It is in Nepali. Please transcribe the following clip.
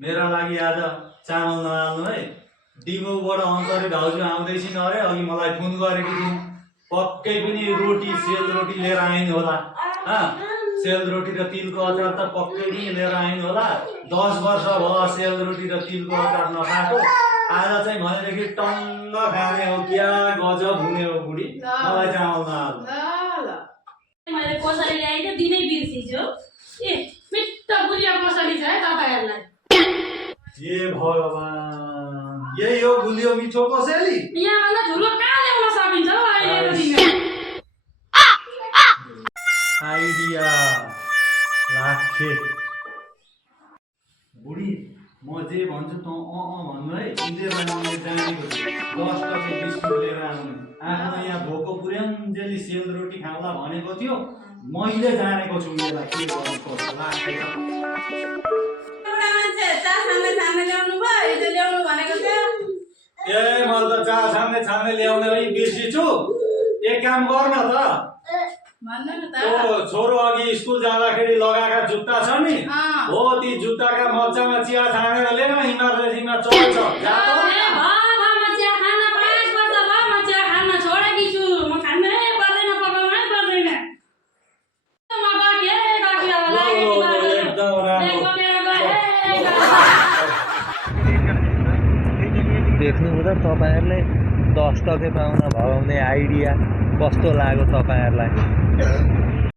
मेरा लागि आज चामल नहाल्नु है। डिमोबाट अन्तरे भाउजू आउँदैछिन् अरे, अघि मलाई फोन गरेकी थिइन्। पक्कै पनि रोटी सेलरोटी लिएर आइन् होला। सेलरोटी र तिलको अचार त पक्कै पनि लिएर आइन् होला। 10 वर्ष भयो सेलरोटी र तिलको अचार नखाएको। आज चाहिँ भनेदेखि टङ्ग खाने हो क्या, गजब हुने हो बुढी। मलाई चामल नहाल्नु। मैले कसरी ल्याएको दिनै बिर्सिछु। ए मिठो गुलियो कसरी छ है तपाईहरुलाई? हे भगवान, यही हो गुलियो मिठो कसरी? यहाँ भन्दा ठुलो कहाँ ल्याउन सकिन्छ हौ अहिलेको दिनमा? आइडिया लाखे। बुढी म जे भन्छु त भन्नु है। इन्जे बनाउने जानेको छु। 10 टके बिस्कुट लिएर आउनु। आफ्नो यहाँ भोको पुर्याउन्जेली सेलरोटी खाउँला भनेको थियो। मैले जानेको छु यसलाई के गर्नुपर्छ। लाखे ए मैले त चा छान्ने ल्याउने है बिर्सिछु। एक काम गर्न त, ओ छोरो अघि स्कुल जाँदाखेरि लगाएका जुत्ता छ नि, हो ती जुत्ताका मच्चामा चिया छानेर ल्याउन। इमर्जेन्सीमा चल्छ। जा त। देख्नुभयो त तपाईहरुले 10 टके पाउन भगाउने आइडिया कस्तो लाग्यो तपाईहरुलाई?